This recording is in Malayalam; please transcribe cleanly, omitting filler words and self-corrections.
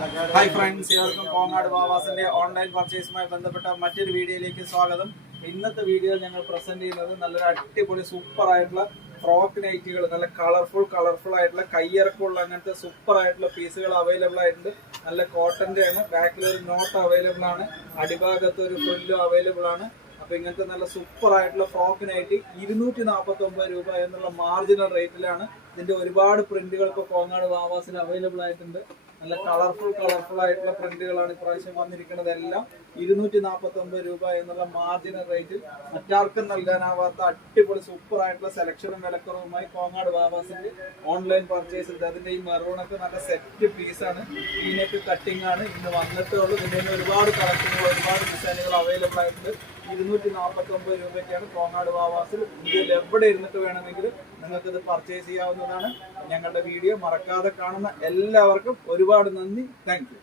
ഹായ് ഫ്രണ്ട്സ്, എല്ലാവർക്കും കോങ്ങാട് വാവാസിന്റെ ഓൺലൈൻ പർച്ചേസുമായി ബന്ധപ്പെട്ട മറ്റൊരു വീഡിയോയിലേക്ക് സ്വാഗതം. ഇന്നത്തെ വീഡിയോ ഞങ്ങൾ പ്രസന്റ് ചെയ്യുന്നത് നല്ലൊരു അടിപൊളി സൂപ്പർ ആയിട്ടുള്ള ഫ്രോക്ക് നൈറ്റികൾ, നല്ല കളർഫുൾ ആയിട്ടുള്ള കയ്യിറക്കമുള്ള അങ്ങനത്തെ സൂപ്പർ ആയിട്ടുള്ള പീസുകൾ അവൈലബിൾ ആയിട്ടുണ്ട്. നല്ല കോട്ടന്റെ ആണ്. ബാക്കിൽ ഒരു നോട്ട് അവൈലബിൾ ആണ്, അടിഭാഗത്ത് ഒരു ഫ്രില്ലും അവൈലബിൾ ആണ്. അപ്പൊ ഇങ്ങനത്തെ നല്ല സൂപ്പർ ആയിട്ടുള്ള ഫ്രോക്ക് നൈറ്റി 249 രൂപ എന്നുള്ള മാർജിനൽ റേറ്റിലാണ്. ഇതിന്റെ ഒരുപാട് പ്രിന്റുകൾ ഇപ്പോൾ കോങ്ങാട് വാവാസിൽ അവൈലബിൾ ആയിട്ടുണ്ട്. നല്ല കളർഫുൾ ആയിട്ടുള്ള പ്രിന്റുകളാണ് ഇപ്രാവശ്യം വന്നിരിക്കുന്നത്. എല്ലാം 249 രൂപ എന്നുള്ള മാർജിനൽ റേറ്റിൽ മറ്റാർക്കും നൽകാനാവാത്ത അടിപൊളി സൂപ്പർ ആയിട്ടുള്ള സെലക്ഷനും വിലക്കുറവുമായി കോങ്ങാട് വാവാസിന്റെ ഓൺലൈൻ പർച്ചേസ് ഉണ്ട്. അതിന്റെ ഈ മെറൂണൊക്കെ നല്ല സെറ്റ് പീസാണ്. ഇതിനൊക്കെ കട്ടിംഗ് ആണ് ഇന്ന് വന്നിട്ടുള്ളൂ. ഇതിന്റെ ഒരുപാട് കളക്ഷനുകൾ, ഒരുപാട് ഡിസൈനുകൾ അവൈലബിൾ ആയിട്ടുണ്ട്. 249 രൂപയ്ക്കാണ് കോങ്ങാട് വാവാസിൽ. ഇന്ത്യയിൽ എവിടെ ഇരുന്നിട്ട് വേണമെങ്കിലും നിങ്ങൾക്ക് ഇത് പർച്ചേസ് ചെയ്യാവുന്നതാണ്. ഞങ്ങളുടെ വീഡിയോ മറക്കാതെ കാണുന്ന എല്ലാവർക്കും ഒരുപാട് നന്ദി. Thank you.